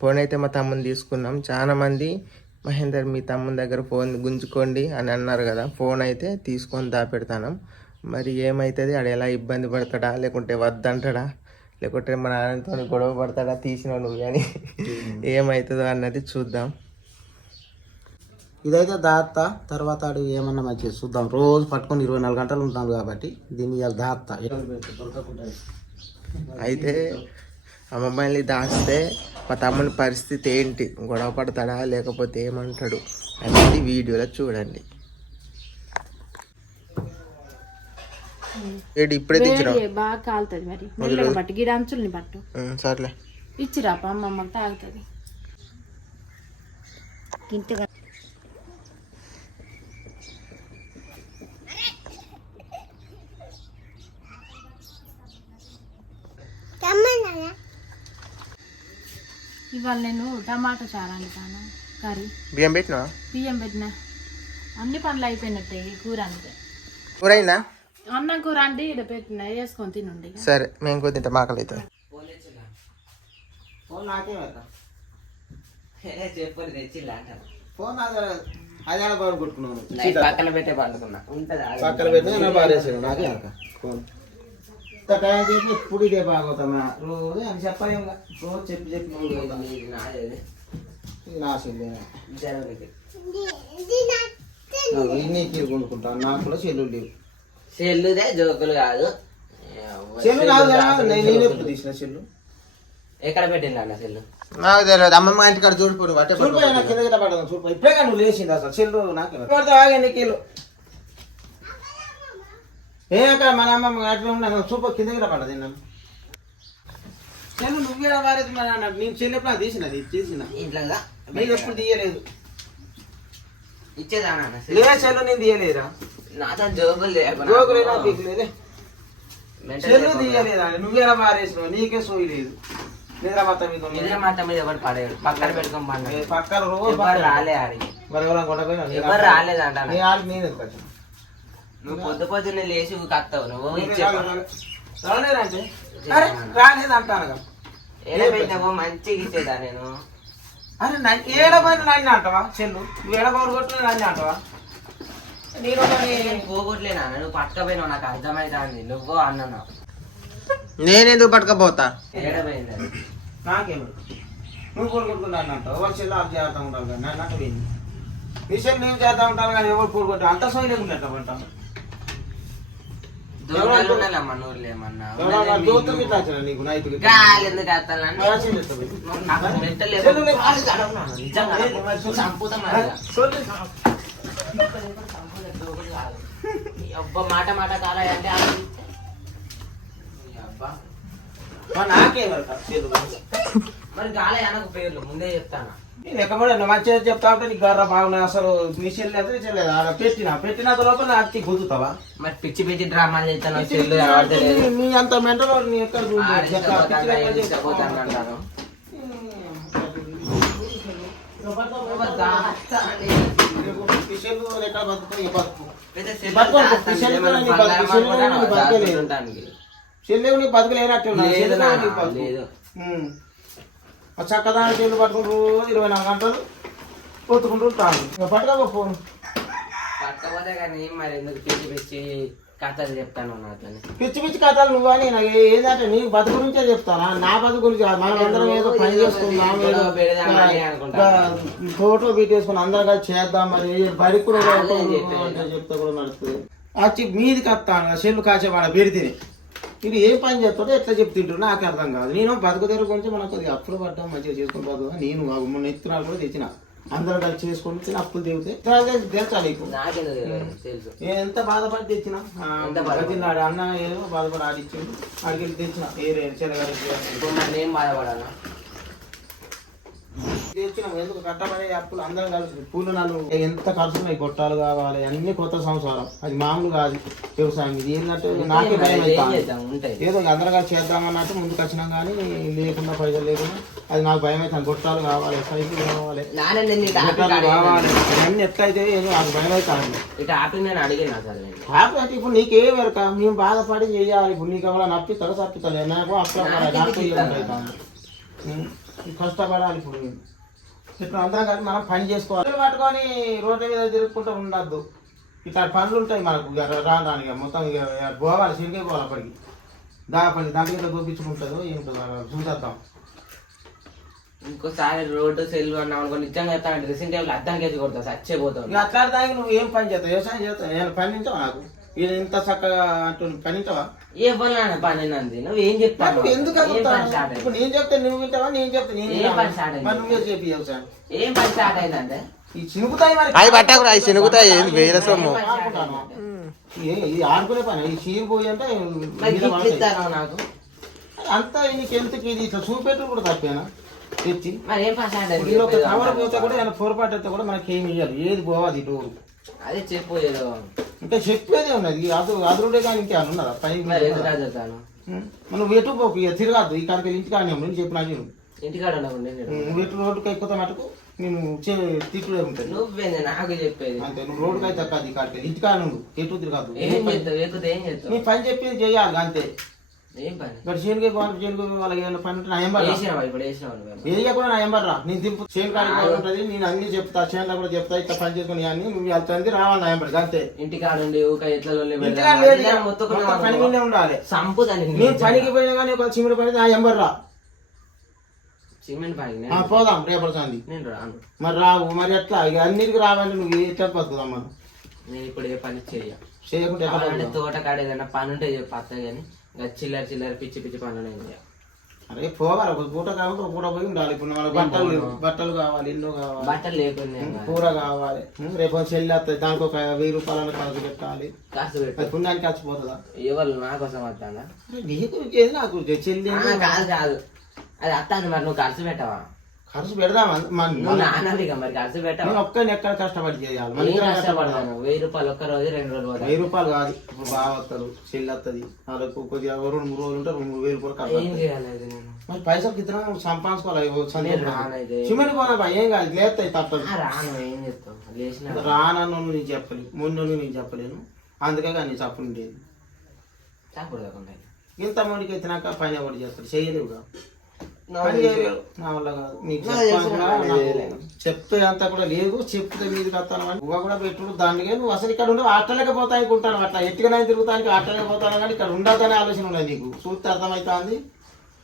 Phone అయితే మా తమ్ముని తీసుకున్నాం. చాలా మంది మహేందర్ మీ తమ్ముని దగ్గర ఫోన్ గుంజుకోండి అని అన్నారు కదా. ఫోన్ అయితే తీసుకొని దాపెడతాను. మరి ఏమవుతుంది, ఆడు ఎలా ఇబ్బంది పడతాడా, లేకుంటే వద్దంటాడా, లేకుంటే మా నాన్నతో గొడవ పడతాడా తీసినావు నువ్వు కానీ ఏమవుతుందో అన్నది చూద్దాం. ఇదైతే దాత్త తర్వాత ఆడు ఏమన్నా మంచిగా చూద్దాం. రోజు పట్టుకొని 24 గంటలు ఉంటాం కాబట్టి దీన్ని ఇవాళ దాత్త. అయితే ఆ మొబైల్ని దాస్తే మా తమ్ముని పరిస్థితి ఏంటి, గొడవ పడతాడా లేకపోతే ఏమంటాడు అనేది వీడియోలో చూడండి. ఇప్పుడే బాగా కాలుతుంది మరి మెల్లగా పట్టు గిడ అంచుల్ని పట్టు. సర్లే ఇచ్చిరా అమ్మమ్మకి తాగుతుంది. ఇంతగా ఇవాళ నేను టమాటా చారు అంటాను. కర్రీ బియ్యం పెట్టినా, బియ్యం పెట్టినా, అన్ని పనులు అయిపోయినట్టే. కూర అంతే, కూర అయిందా? అన్నం కూర అంటే ఇక్కడ పెట్టినా వేసుకొని తినండి. సరే మేము కూడా తింటాం, ఆకలి అవుతుంది. ఫోన్ నాకే చెప్పు తెచ్చిల్లా అంటారు. ఫోన్ అదే బాగా కొట్టుకున్నాను. పక్కన పెట్టే పండుకున్నా ఉంటది. పక్కన పెట్టి బారేసాను నాకే ఫోన్. టైం చేసి ఎప్పుడు ఇదే బాగోతామా రోజు అని చెప్పలేము. రోజు చెప్పి నీకు కొనుక్కుంటాను. నాకు కూడా చెల్లు లేవు. చెల్లుదే జోకులు కాదు. చెల్లు కాదు కదా, నేను ఎప్పుడు తీసిన చెల్లు ఎక్కడ పెట్టింది అన్న చెల్లు? నాకు తెలియదు. అమ్మమ్మ ఇంటికాడ చూడిపోయి అట్టే చూడిపోయి నాకు కింద గిట్ట పడదాం. చూడిపోయి ఇప్పుడే కానీ నువ్వు లేచింది అసలు చెల్లు నాకు పడతావు. ఆగే నీళ్ళు ఏ అక్కడ మన అమ్మ అట్లా ఉన్నాను. చూపు కింద గిట్ట పడదు. నన్ను చెల్లు నువ్వే వారేది మన నేను చెల్లు ఎప్పుడు తీసినది తీసిన ఇంట్లో నీకు ఎప్పుడు తీయలేదు. ఇచ్చేదా లే చెల్లు నేను తీయలేదురా. నాతో జోకులు లేదే చెల్లు తీయలేదా. నువ్వేలా మారేసినావు, నీకే సోయి లేదు. నిద్ర మాట మీద ఎవరు పడేడు. పక్కన పెట్టుకొని పండు. పక్కన రోజు రాలే ఆడి ఎవరు రాలేదంట. నువ్వు పొద్దు పొద్దున్నే లేచి కత్తావు. నువ్వు రాలేదంటే రాలేదంటాను. ఏడబెట్టినావో మంచిగా ఇచ్చేదా నేను. అరే ఏడబోయిన నన్ను అంటావా చెల్లు? నువ్వు ఏడబోరు కొట్టిన నన్ను అంటావా? నేను పోగొట్టలేనా? నువ్వు పట్టుకపోయినావు, నాకు అర్థమైతుంది. నువ్వు అన్నా నేనెందుకు పట్టుకపోతా? ఏడబోయింది నాకేమి నువ్వు కోరుకుంటున్నా అంటావు. ఎవరు చెల్లు ఆఫ్ చేస్తా ఉంటారు కానీ నన్ను నాకు పోయింది. నీ చెల్లు నేను చేస్తా ఉంటాను కానీ ఎవరు కోరుకుంటా అంత సోయి లేకుండా అంటావు. నీకు నైట్ మాట మాట కాలంటే నాకే మరి గాలి అనకు పేర్లు ముందే చెప్తాను. నేను ఎక్కబడి మంచిగా చెప్తా ఉంటే నీకు గర్ర బాగున్నాయి. అసలు నీ చెల్లి చెల్లేదు పెట్టిన తర్వాత అచ్చి గుద్దుతావా? మరి పిచ్చి పిచ్చి డ్రామాలు చేస్తాను. నీ అంత మెంటలో నీ ఎక్కడ చెల్లెవు నీ బతుకులేనట్టు చక్కదాని చెల్లు పట్టుకుని రోజు 24 గంటలు కొట్టుకుంటూ ఉంటాను. పట్టుకోక ఫోన్ పట్టకపోతే కానీ మరి ఎందుకు పిచ్చి పిచ్చి కథలు చెప్తాను. పిచ్చి పిచ్చి కథలు నువ్వు అని నాకు ఏంటంటే నీ బతుకు గురించే చెప్తానా? నా బతుకు గురించి మనం అందరం ఏదో పని చేసుకుందాం, ఫోటో పెట్టేసుకుని అందరం కలిసి చేద్దాం. మరి బడికి కూడా చెప్తా కూడా నడుస్తుంది. వచ్చి మీదికి వస్తాను చెల్లు కాసేవాడ పెడితే ఇది ఏం పని చేస్తాడో ఎట్లా చెప్తుంటారు నాకు అర్థం కాదు. నేను బతుకు తెర గురించి మనకు కొద్దిగా అప్పులు పడ్డాం, మంచిగా చేసుకుని పోతుందా. నేను మొన్న ఎత్తునాలు కూడా తెచ్చిన అందరం కలిసి చేసుకుని అప్పులు తెగితే తెలుసా నీకు ఎంత బాధపడి తెచ్చిన. తిన్నాడు అన్న ఏదో బాధపడి ఆడిచ్చిండు, ఆడికి తెచ్చిన ఏం బాధపడాలా తెచ్చినాం. ఎందుకు కట్టబడే అప్పులు అందరం కలిసి పూలు నన్ను ఎంత ఖర్చున్నాయి, గొట్టాలు కావాలి అన్ని కొత్త సంసారం. అది మామూలు కాదు వ్యవసాయం. ఇది ఏంటంటే నాకే భయం అవుతాను. ఏదో అందరం కలిసి చేద్దామన్నట్టు ముందుకు వచ్చినాం కానీ లేకుండా పైసలు లేకుండా అది నాకు భయం అవుతాను. గొట్టాలు కావాలి, సైకిల్ కావాలి, కావాలి అన్ని ఎట్లయితే నాకు భయం అవుతాను. హ్యాపీ ఇప్పుడు నీకే వరక మేము బాధపడి చేయాలి. ఇప్పుడు నీకు ఎవరైనా నప్పిస్తారో తప్పిస్తారు. నాకు అప్పుడు అవుతాను. కష్టపడాలి ఇప్పుడు మీరు ఇప్పుడు అందరం కలిసి మనం పని చేసుకోవాలి ఇల్లు పట్టుకొని రోడ్డు మీద తిరుగుకుంటూ ఉండద్దు ఇట్లా పనులు ఉంటాయి మనకు రాను ఇక మొత్తం ఇక పోవాలి సిరిగే పోవాలి అప్పటికి పని దాంట్లో ఇట్లా చూపించుకుంటుందో ఏముంటుందో చూసేద్దాం ఇంకోసారి రోడ్డు సెల్ అన్నాం అనుకో నిజంగా చెప్తాను డ్రెస్సింగ్ టేబుల్ అద్దానికి వేసి కొడతావు చచ్చిపోతావు ఇక అట్లా దానికి నువ్వు ఏం పని చేస్తావు వ్యవసాయం చేస్తావు నేను పని తింటావా నాకు ఇది ఇంత చక్కగా అంటూ పని తింటావా ఏ పని పని నంది నువ్వు ఏం చెప్తావు నువ్వు ఎందుకు అడుగుతావు? ఇప్పుడు నేను చెప్తే నువ్వు వింటావా నేను చెప్తే నేను ఏం వింటావా? పని స్టార్ట్ అయింది? మరి నువ్వే చెప్పి వ్యవసాయం ఏం పని స్టార్ట్ అయిందంటే ఈ చినుకుతాయి మరి అవి పట్టకు అవి శనుగుతాయి ఏంది వేరే సొమ్ము ఆడుకుంటాను. ఇది ఆడుకునే పని ఈ చీరు పోయి అంటే మరి మీద గిఫ్ట్ పడతాయి. ఇస్తాను నాకు అంతా నీకు ఎందుకు ఇది ఇట్లా చూపెట్టు కూడా తప్పేనా తెచ్చి మరి ఏం పని స్టార్ట్ ఇప్పుడు ఒక కవర్ పోతే అయింది కూడా ఏమైనా పొరపాటు అయితే కూడా మనకి ఏమి ఇవ్వాలి ఏది పోవాలి డోరు అదే చెప్పు ఏదో ఇంకా చెప్పేదే ఉన్నది అదురుడే కానీ ఇంకేమైనా ఉన్నదా పై మరి ఎందుకు రాజేస్తాను మనం ఎటు పోకు ఇక తిరగద్దు ఈ కాడికి ఇంటికి కానీ నేను చెప్పినా నేను ఇంటికాడ ఉండకుండా నువ్వు ఎటు రోడ్డుకి ఎక్కువ మటుకు నేను తిట్టుడే ఉంటుంది నువ్వేంది నాకు చెప్పేది అంతే నువ్వు రోడ్డుకి అయితే తక్కువ ఈ కాడికి ఇంటికా నువ్వు ఎటు తిరగద్దు ఏం చేస్తావు ఎక్కువ ఏం చేస్తావు నీ పని చెప్పి చేయాలి అంతే ఏం పని ఇక్కడ చేనుకే బాగుంటుంది చేనుకు వాళ్ళకి ఏమైనా పని ఉంటే నా ఎంబర్ వేసినావా ఇప్పుడు వేసినావు నువ్వు ఏరియా కూడా నా ఎంబర్ రా నేను దింపు చేను కాడికి బాగుంటుంది నేను అన్ని చెప్తా చేనులో కూడా చెప్తా ఇట్లా పని చేసుకుని అన్ని నువ్వు వెళ్తుంది రావాలి నా ఎంబర్ అంతే ఇంటికాడ ఉండి ఊక ఎట్లా లొల్లి పెడతావు? ఇంటికా లేదు ఇక. మొత్తం మొత్తం పని మీదే ఉండాలి సంపుదాన్ని నేను పనికి పోయినా కానీ ఒక చిమిడి పని నా ఎంబర్ రా సిమెంట్ పని పోదాం రేపటి సంది నేను రాను మరి రావు మరి ఎట్లా ఇక అన్నిటికి రావాలి నువ్వు ఎట్లా బతుకుదాం మనం నేను ఇప్పుడు ఏ పని చెయ్య చేయకుంటే ఎట్లా అంటే బతుకుదాం? తోట కాడ ఏదైనా పని ఉంటే చెప్పు అత్త కానీ ఇంకా చిల్లర చిల్లర పిచ్చి పిచ్చి పనులు నేను చెయ్య. అరే పోవాలి ఒక పూట కావాలి ఒక పూట పోయి ఉండాలి ఇప్పుడు మన బట్టలు కావాలి ఇల్లు కావాలి బట్టలు లేకుండా ఏం కాదు. కూర కావాలి రేపు చెల్లి వస్తుంది దానికి ఒక 1000 రూపాయలు ఖర్చు పెట్టాలి ఖర్చు పెట్టు అది పుణ్యానికి ఖర్చుపోతుందా ఎవరు నా కోసం వస్తానా నీకు ఏది నాకు చెల్లి కాదు కాదు అది అత్తాను మరి నువ్వు ఖర్చు పెట్టవా ఖర్చు పెడదామా నువ్వు నాన్నవిగా మరి ఖర్చు పెట్టవా నేను ఒక్కరిని ఎక్కడ కష్టపడి చేయాలి నేను మళ్ళీ కష్టపడతాను 1000 రూపాయలు ఒక్క రోజు 2 రోజులు పోతా 1000 రూపాయలు కాదు ఇప్పుడు బాగా వస్తారు చెల్లి వస్తుంది వాళ్ళకు కొద్దిగా 2-3 రోజులు ఉంటే 3000 రూపాయలు ఖర్చు ఏం అవుతుంది. చేయాలి అది నేను మరి పైసలు ఇద్దరం సంపాదించుకోవాలి నేను రానైతే సిమెంట్ పోదా ఏం కాదు లేస్తాయి తప్పదు రాను ఏం చేస్తావు లేచిన రానన్ను నీకు చెప్పలేను ముందు నీకు చెప్పలేను అందుకే కానీ నీ చప్పుడు ఉండేది చాకూడదు ఇంత మందికి ఎత్తినాక పైన కూడా చేస్తాడు చేయలేవుగా పని చేయలేవు నా వల్ల కాదు నీకు చెప్పాను కూడా నాకు చెప్తే అంతా కూడా లేదు చెప్తే మీదకి వస్తాను అని నువ్వు కూడా పెట్టుడు దానికే నువ్వు అసలు ఇక్కడ ఉండి ఆటలేక పోతా అనుకుంటాను అట్లా ఎట్టుగానే తిరుగుతానికి ఆటలేక పోతాను కానీ ఇక్కడ ఉండదనే ఆలోచన ఉన్నది నీకు చూస్తే అర్థమవుతుంది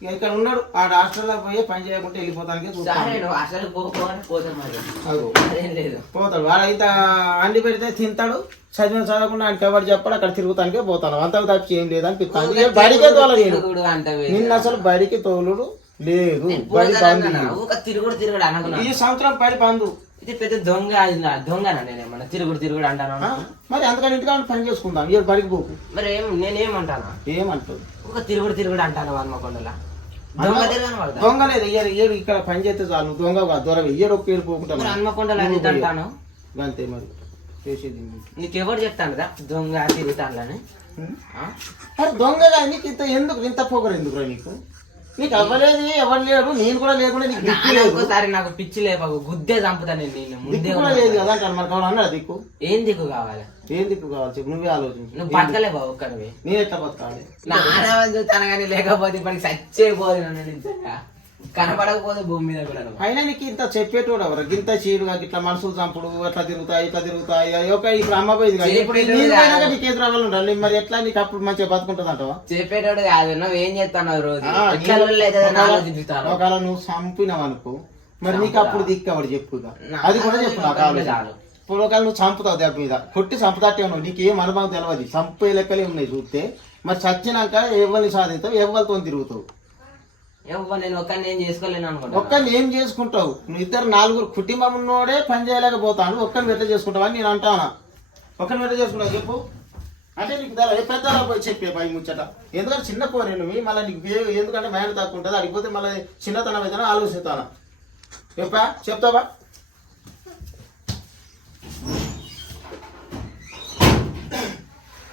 ఇక ఇక్కడ ఉన్నాడు ఆ హాస్టల్లో పోయి పని చేయకుంటే వెళ్ళిపోతానికే సరే చూస్తాను నువ్వు అసలు పోకపోతే పోతాను మరి అదిగో. అదేం లేదు పోతాడు వాడు అయితే అండి పెడితే తింటాడు చదవకుండా ఆయనకి ఎవరు చెప్పాడు అక్కడ తిరుగుతానికే పోతాను అంతకు తప్పి ఏం లేదనిపిస్తాను బడికే తోల నేను తిరుగుడు అంటే నిన్న అసలు బడికి తోలుడు లేదు బడి బంద్ ఊక తిరుగుడు అనుకున్నా ఈ సంవత్సరం బడి బంధు ఇది పెద్ద దొంగ దొంగనా నేనేమన్నా తిరుగుడు అంటాను మరి అందుకని ఇంటికా పని చేసుకుంటాం ఏ బడికి పోకు మరి నేనేమంటాను ఏమంటావు ఒక తిరుగుడు అంటాను హన్మకొండలా దొంగ తిరగని పడతా దొంగ లేదు ఏడు ఇక్కడ పని చేస్తే చాలు నువ్వు దొంగ కాదు దొర ఏడు ఒక పేరు పోకుంటా మరి హన్మకొండలో అది అంటాను అంతే మరి చేసేది నీకెవరు చెప్తాను కదా దొంగ తిరుగుతానులని అరే దొంగ కానీ నీకు ఇంత పొగరు ఎందుకు నీకు నీకు అవ్వలేదు ఎవరు లేడు నేను కూడా లేకుండా నీకు దిక్కు లేదు ఒక్కసారి నాకు పిచ్చి లేపకు గుద్దే చంపుతా నేను ముందే దిక్కు కూడా లేదు కదా అంటాను మరి కావాలి అన్నాడు దిక్కు ఏం దిక్కు కావాలి ఏం దిక్కు కావాలి చెప్పు నువ్వే ఆలోచించు నువ్వు బతకలే బాబు ఒక్కడివి నేను ఎట్లా బతకాలి నా ఆడవాళ్ళు చూస్తాను కానీ లేకపోతే ఇప్పటికి చచ్చేపోదు నన్ను నిజంగా కనపడకపోతే భూమి మీద కూడా నువ్వు. అయినా నీకు ఇంత చెప్పేటోడు ఎవరు గింత చీడుగా ఇట్లా మనుషులు చంపుడు అట్లా తిరుగుతాయి ఇట్లా తిరుగుతాయి ఒక ఇప్పుడు అమ్మ పోయింది కదా. ఇప్పుడు నీకు పోయినాక నీకు ఎదురు అవ్వాలి ఉండాలి మరి ఎట్లా నీకు అప్పుడు మంచిగా బతుకుంటుంది అంటావా చెప్పేటోడు కాదు నువ్వు ఏం చేస్తాను రోజు ఎట్లా లొల్లి అవుతుందని ఆలోచించుతాను ఒకవేళ నువ్వు చంపినావు అనుకో మరి నీకు అప్పుడు దిక్కవాడు చెప్పుగా అది కూడా చెప్పు నాకు ఆలోచన. చాలు. ఇప్పుడు ఒకవేళ నువ్వు చంపుతావు దెబ్బ మీద కొట్టి చంపుతాటే ఉన్నావు నీకు ఏం అనుభవం తెలియదు చంపే లెక్కలే ఉన్నాయి చూస్తే మరి చచ్చినాక ఎవరిని సాధిస్తావు ఎవరితో తిరుగుతావు నేను ఒక్కరిని ఏం చేసుకోలేను అనుకుంటా ఒక్కరిని ఏం చేసుకుంటావు నువ్వు 2-4 కుటుంబం ఉన్నోడే పని చేయలేకపోతాను ఒక్కరిని వెట్ట చేసుకుంటావు అని నేను అంటానా ఒక్కరిని వెట్ట చేసుకుంటావు చెప్పు అంటే నీకు పెద్ద పోయి చెప్పే పై ముచ్చట ఎందుకంటే చిన్న పోరే నువ్వు మళ్ళీ నీకు ఎందుకంటే మైండ్ తక్కువ ఉంటుంది అడిగిపోతే మళ్ళీ చిన్నతనం అయితే ఆలోచిస్తాను చెప్తావా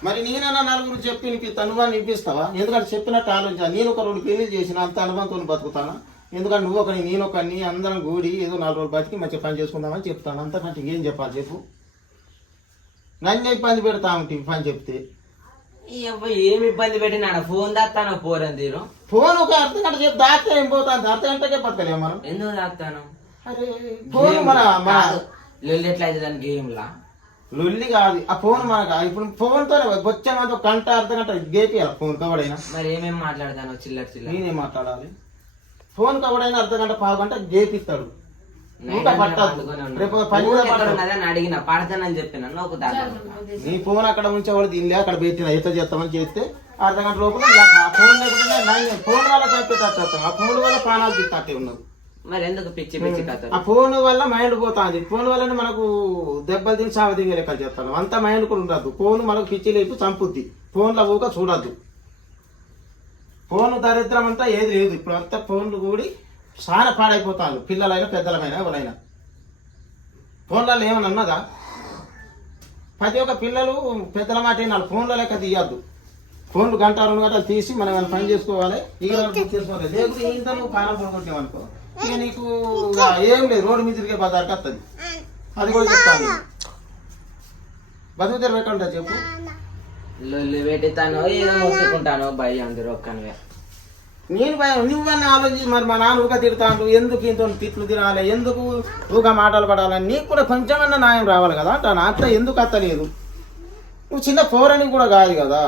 మరి నేనన్నా నలుగురు చెప్పి వినిపిస్తాను నువ్వు వినిపిస్తావా ఎందుకంటే చెప్పినట్టు ఆలోచించాను నేను ఒక 2 పెళ్లి చేసిన అంత అనుభవంతో బతుకుతాను ఎందుకంటే నువ్వు ఒకని నేను ఒకరిని అందరం కూడి ఏదో 4 రోజులు బతికి మంచిగా పని చేసుకుందామని చెప్తాను అంతకంటే ఏం చెప్పాలి చెప్పు నన్ను ఇబ్బంది పెడతా ఉంటాయి పని చెప్తే ఈ అబ్బాయి ఏమి ఇబ్బంది పెట్టినా ఫోన్ దాస్తాను పోరని తీరు ఫోన్ ఒక అర్ధ గంట సేపు దాటితే ఏం పోతుంది, అర్ధ గంటకే బతకలేము మనం. ఎందుకు దాస్తాను? అరే ఫోన్ మన లొల్లి ఎట్లా అయితే దాని గేమ్ లా లొల్లి కాదు ఆ ఫోన్ మనకు. ఇప్పుడు ఫోన్ తోనే వచ్చాను గంట అర్ధ గంట గేపియాలి ఫోన్ కవడైనా. మరి ఏమేమి మాట్లాడతాను చిల్లర చిల్లర? నేనేం మాట్లాడాలి? ఫోన్ కవడైనా అర్ధ గంట పావు గంట గేపిస్తాడు. ఇంకా పట్టదు. రేపు పని కూడా పట్టదు. అడిగిన పడతానని చెప్పిన ఒక నీ ఫోన్ అక్కడ ఉంచేవాడు దీనిలే అక్కడ పెట్టిన ఎంత చేస్తామని చేస్తే అర్ధ గంట లోపల ఆ ఫోన్ లేకుండా ఫోన్ వల్ల చంపేటట్టు, ఆ ఫోన్ వల్ల ప్రాణాలు తీస్తే ఉన్నది. మరి ఎందుకు పిచ్చి పిచ్చి కథ? ఆ ఫోన్ వల్ల మైండ్ పోతుంది. ఫోన్ వల్లనే మనకు దెబ్బలు తిని సావ దిగే లెక్కలు చేస్తాను. అంత మైండ్ కూడా ఉండద్దు. ఫోన్ మనకు పిచ్చి లేపు చంపుద్ది. ఫోన్లో ఊక చూడద్దు. ఫోన్ దరిద్రం అంతా ఏది లేదు. ఇప్పుడు అంతా ఫోన్లు కూడి చాలా పాడైపోతాను. పిల్లలైనా పెద్దలమైనా ఎవరైనా ఫోన్లలో ఏమైనా ఉన్నదా? ప్రతి ఒక్క పిల్లలు పెద్దల మాట వినాలి. ఫోన్లో లెక్క తీయద్దు. ఫోన్లు గంట 2 గంటలు తీసి మనం ఏమైనా పని చేసుకోవాలి. ఇక తెలుసుకోవాలి. లేకపోతే ఇంత నువ్వు కాలం పోగొట్టావు అనుకో, ఇక నీకు ఏం లేదు. రోడ్డు మీద తిరిగే బజార్కి వస్తుంది. అది కూడా చెప్తాను. బతుకు తెర పెట్టండి చెప్పు. లొల్లి పెట్టితాను ఏదో మొత్తుకుంటాను భయ అందరూ ఒక్కనివే. నేను భయం నువ్వన్నీ ఆలోచించి మరి మా నాన్న ఊగా తిడతాను. ఎందుకు ఇంత తిట్లు తినాలి, ఎందుకు ఊగా మాటలు పడాలని నీకు కూడా కొంచెమన్నా న్యాయం రావాలి కదా అంటాను. అత్త ఎందుకు అత్తలేదు? నువ్వు చిన్న పౌరానికి కూడా కాదు కదా.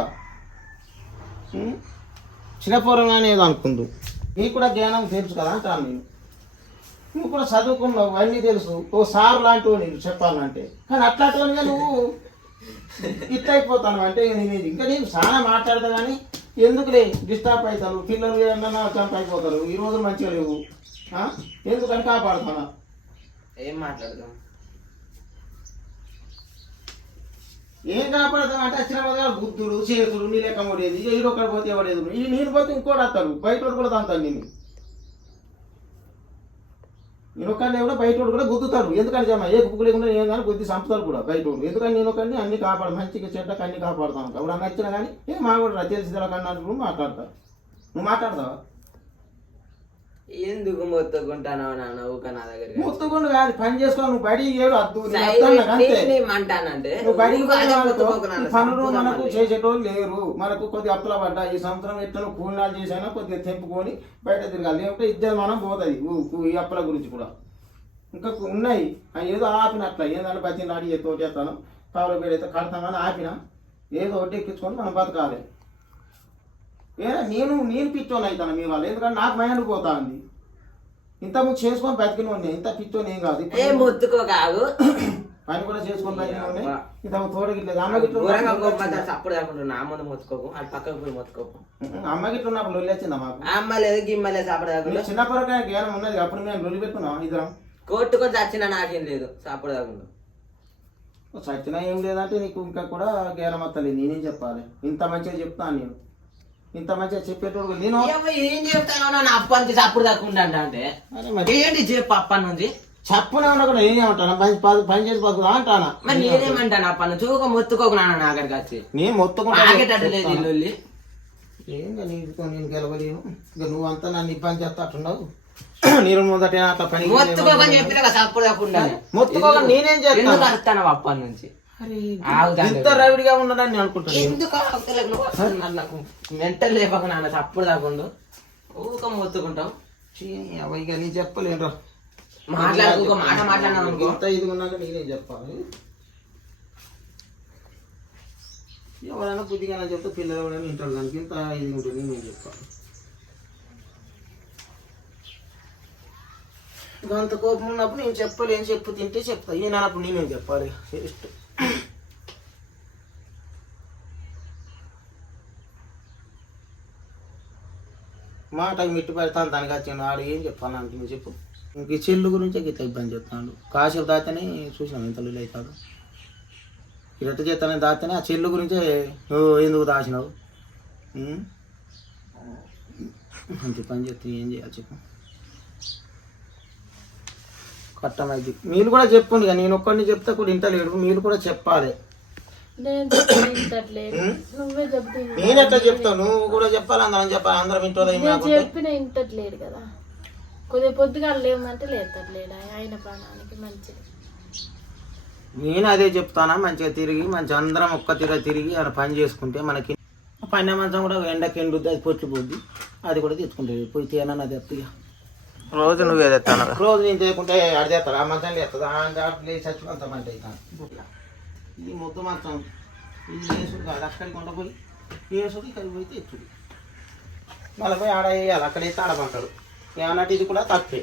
చిన్న పౌరంగానే ఏదో అనుకుందు. నీకు కూడా జ్ఞానం తెలుసు కదా అంటాను నేను. నువ్వు కూడా చదువుకున్నావు, అన్నీ తెలుసు. ఓ సార్ లాంటివి నీకు చెప్పాలంటే. కానీ అట్లాంటివనిగా నువ్వు ఇట్లా అయిపోతాను అంటే ఇంకా నేను చాలా మాట్లాడతా కానీ ఎందుకులే డిస్టర్బ్ అవుతారు. పిల్లలు ఏమన్నా చంప అయిపోతారు. ఈ రోజు మంచిగా లేవు. ఎందుకని కాపాడుతున్నా. ఏం మాట్లాడదాం? ఏం కాపాడుతాం అంటే వచ్చిన మొదలు బుద్ధుడు చేతుడు నీ లెక్క పడేది. ఈడొక్కడు పోతే పడేది. ఈ నేను పోతే ఇంకోటి వస్తారు. బయట కూడా తాగుతాను నేను. నేను ఒకరిని కూడా బయట కూడా గుద్దుతాడు. ఎందుకని చెప్పా ఏ కుక్కు లేకుండా ఏం కానీ గుద్ది చంపుతారు కూడా బయట. ఎందుకని నేను ఒకరిని అన్ని కాపాడు మంచిగా చెడ్డకు అన్ని కాపాడుతాను. అప్పుడు అన్న వచ్చినా కానీ ఏ మా కూడా తెలిసి తెలకన్నా మాట్లాడతా. నువ్వు మాట్లాడతావా? ఎందుకు మొత్తుకుంటానో నాన్న ఊక నా దగ్గర మొత్తుకుండు కాదు. పని చేసుకో. నువ్వు బడికి ఏడు అద్దు అంటానంటే నువ్వు బడికి పనులు మనకు చేసేటోళ్ళు లేరు. మనకు కొద్దిగా అప్పుల పడ్డా ఈ సంవత్సరం ఎట్లా కూలినాలు చేసైనా కొద్దిగా తెంపుకొని బయట తిరగాలి. లేకపోతే ఇద్దరు మనం పోతుంది. ఈ అప్పుల గురించి కూడా ఇంకా ఉన్నాయి. ఏదో ఆపినట్ల ఏంటంటే బతిని ఆడి తోటి చేస్తాను పావుల పేడైతే కడతామని ఆపిన ఏదో ఒకటి ఎక్కించుకొని మనం బతకాలి. వేరే నేను పిచ్చోని అవుతాను మీ వాళ్ళు. ఎందుకంటే నాకు మైండ్ పోతా ఉంది. ఇంత ముందు చేసుకొని బతికిన ఉన్నాయి. ఇంత పిచ్చోని ఏం కాదు. మొత్తుకో కాదు పని కూడా చేసుకొని బతికిన ఉన్నాయి. ఇంత తోడగిట్లేదు. అమ్మ గిట్ల అప్పుడు కాకుండా నా ముందు మొత్తుకోకు అది పక్కకు పోయి మొత్తుకోకు. అమ్మ గిట్ల ఉన్నప్పుడు లొల్లి వచ్చిందా మాకు? అమ్మ లేదు గిమ్మ లేదు అప్పుడు కాకుండా చిన్నప్పటికే జ్ఞానం ఉన్నది. అప్పుడు మేము లొల్లి పెట్టుకున్నాం ఇద్దరం. కొట్టుకొని చచ్చినా నాకేం లేదు అప్పుడు కాకుండా. చచ్చినా ఏం లేదంటే నీకు ఇంకా కూడా జ్ఞానం వస్తలేదు. నేనేం చెప్పాలి? ఇంత మంచిగా చెప్తాను నేను. ఇంత మంచిగా చెప్పేటోడు నేను ఏం చెప్తాను అప్ప నుంచి అప్పుడు తక్కువ అంటే ఏంటి చెప్పు అప్ప నుంచి చప్పునే ఉండకుండా ఏమంటాను పని చేసి బతుకుదా అంటానా? మరి నేనేమంటాను అప్ప నుంచి చూక మొత్తుకోకు నాన్న అక్కడికి వచ్చి నేను మొత్తుకుంటా లేదు ఇల్లు ఏంగా నేను గెలవలేను. ఇక నువ్వంతా నన్ను ఇబ్బంది చేస్తా అట్టున్నావు. నేను మొదట అట్లా పని మొత్తుకోకని చెప్పిన అప్పుడు తక్కువ మొత్తుకోక నేనేం చేస్తాను? అరుస్తాను అప్ప నుంచి ఇంత రవిడిగా ఉన్నాడని నేను అనుకుంటాను. ఎందుకు మెంటల్ లేపక నాన్న అప్పుడు కాకుండా ఊక మొత్తుకుంటాం. ఇక నీ చెప్పలేను. మాట్లాడుకో మాట మాట్లాడినా ఇంత ఇది ఉన్నాక నేనేం చెప్పాలి? ఎవరైనా బుద్ధిగా చెప్తే పిల్లలు ఎవరైనా వింటారు. దానికి ఇంత ఇది ఉంటుంది. నేను చెప్పాలి. అంత కోపం ఉన్నప్పుడు నేను చెప్పలేను. చెప్పు తింటే చెప్తా. ఈయనప్పుడు నేనేం చెప్పాలి? ఇష్టం మాటకు మిట్టు పెడతాను. దానికి వచ్చిండు ఆడు ఏం చెప్పాను అంటే నువ్వు చెప్పు. ఇంక ఈ చెల్లు గురించే గిట్లా ఇబ్బంది చెప్తాను. కాసేపు దాతనే చూసినాం ఎంత లొల్లి అవుతాడు. ఇట్లా చేస్తానని దాతనే ఆ చెల్లు గురించే ఎందుకు దాచినావు అంతే పని చెప్తే ఏం చేయాలి చెప్పు. కట్టమైంది. మీరు కూడా చెప్పండి. ఇక నేను ఒక్కడిని చెప్తే కూడా ఇంటలేడు. మీరు కూడా చెప్పాలి. నేను ఎట్లా చెప్తాను? నువ్వు కూడా చెప్పాలి. అందరం చెప్పాలి. అందరం చెప్పిన ఇంటట్లేడు కదా. కొద్దిగా పొద్దుగా లేమంటే లేతట్లేడు. ఆయన ప్రాణానికి మంచిది. నేను అదే చెప్తానా. మంచిగా తిరిగి మంచి అందరం ఒక్క తిరిగి అక్కడ పని చేసుకుంటే మనకి పన్నె మంచం కూడా ఎండకి ఎండుద్ది, అది పొట్లు పోద్ది, అది కూడా తెచ్చుకుంటుంది. పోయి తేనన్నా తెస్తుంది. రోజు నువ్వే తెస్తాను రోజు నేను తేకుంటే అది తెస్తాడు, ఆ మంచం తెస్తుంది, లేచి చచ్చిపోతా మంట అవుతాను. ఇది ముద్దు మంచం, ఇది వేసుడు కాదు, అక్కడికి కొండపోయి వేసుడు, ఇక్కడికి పోయి తెచ్చుడు, మళ్ళీ పోయి ఆడ వేయాలి, అక్కడ వేస్తే ఆడమంటాడు. ఏమన్నట్టు ఇది కూడా తప్పే.